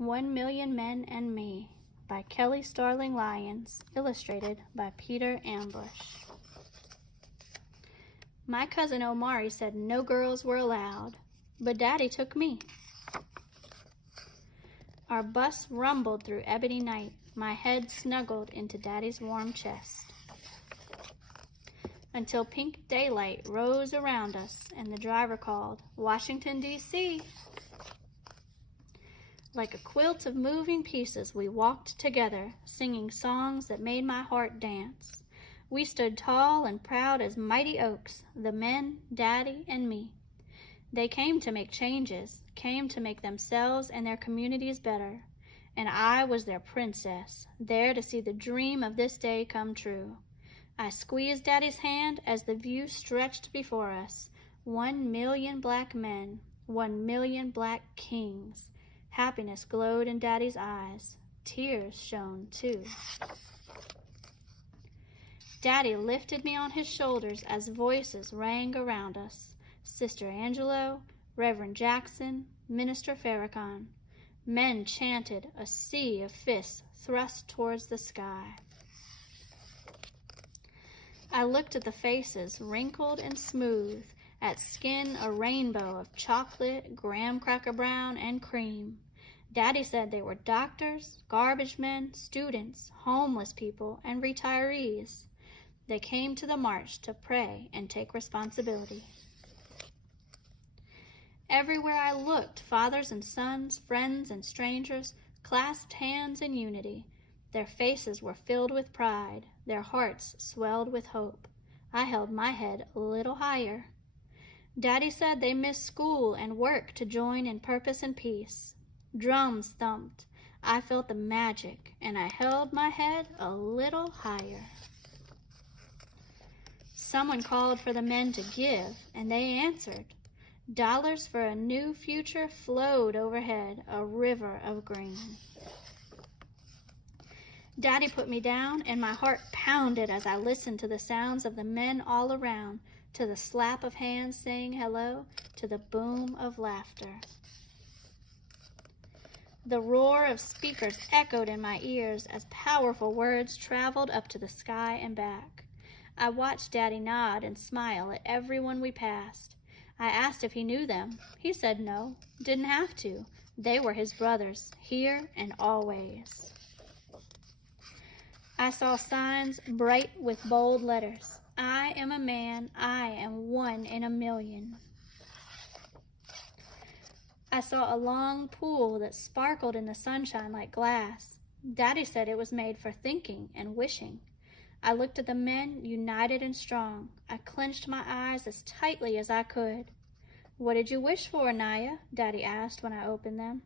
1,000,000 Men and Me by Kelly Starling Lyons, illustrated by Peter Ambush. My cousin Omari said no girls were allowed, but Daddy took me. Our bus rumbled through ebony night, my head snuggled into Daddy's warm chest, until pink daylight rose around us and the driver called, "Washington, D.C." Like a quilt of moving pieces, we walked together, singing songs that made my heart dance. We stood tall and proud as mighty oaks, the men, Daddy, and me. They came to make changes, came to make themselves and their communities better. And I was their princess, there to see the dream of this day come true. I squeezed Daddy's hand as the view stretched before us. 1,000,000 black men, 1,000,000 black kings. Happiness glowed in Daddy's eyes. Tears shone too. Daddy lifted me on his shoulders as voices rang around us. Sister Angelo, Reverend Jackson, Minister Farrakhan. Men chanted, a sea of fists thrust towards the sky. I looked at the faces, wrinkled and smooth, at skin a rainbow of chocolate, graham cracker brown, and cream. Daddy said they were doctors, garbage men, students, homeless people, and retirees. They came to the march to pray and take responsibility. Everywhere I looked, fathers and sons, friends and strangers, clasped hands in unity. Their faces were filled with pride, their hearts swelled with hope. I held my head a little higher. Daddy said they missed school and work to join in purpose and peace. Drums thumped. I felt the magic, and I held my head a little higher. Someone called for the men to give, and they answered. Dollars for a new future flowed overhead, a river of green. Daddy put me down, and my heart pounded as I listened to the sounds of the men all around, to the slap of hands saying hello, to the boom of laughter. The roar of speakers echoed in my ears as powerful words traveled up to the sky and back. I watched Daddy nod and smile at everyone we passed. I asked if he knew them. He said no, didn't have to. They were his brothers, here and always. I saw signs bright with bold letters. I am a man, I am 1 in 1,000,000. I saw a long pool that sparkled in the sunshine like glass. Daddy said it was made for thinking and wishing. I looked at the men, united and strong. I clenched my eyes as tightly as I could. "What did you wish for, Naya?" Daddy asked when I opened them.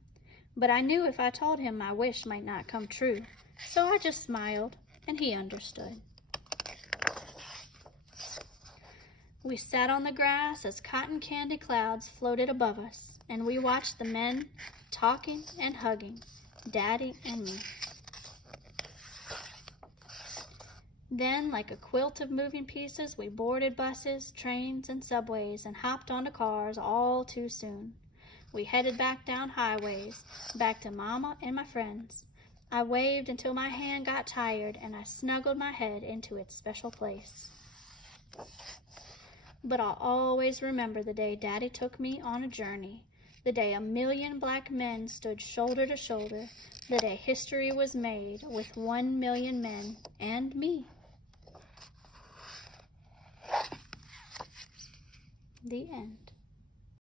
But I knew if I told him my wish might not come true, so I just smiled, and he understood. We sat on the grass as cotton candy clouds floated above us, and we watched the men talking and hugging, Daddy and me. Then, like a quilt of moving pieces, we boarded buses, trains, and subways and hopped onto cars all too soon. We headed back down highways, back to Mama and my friends. I waved until my hand got tired and I snuggled my head into its special place. But I'll always remember the day Daddy took me on a journey, the day 1,000,000 black men stood shoulder to shoulder, the day history was made with 1,000,000 men and me. The end.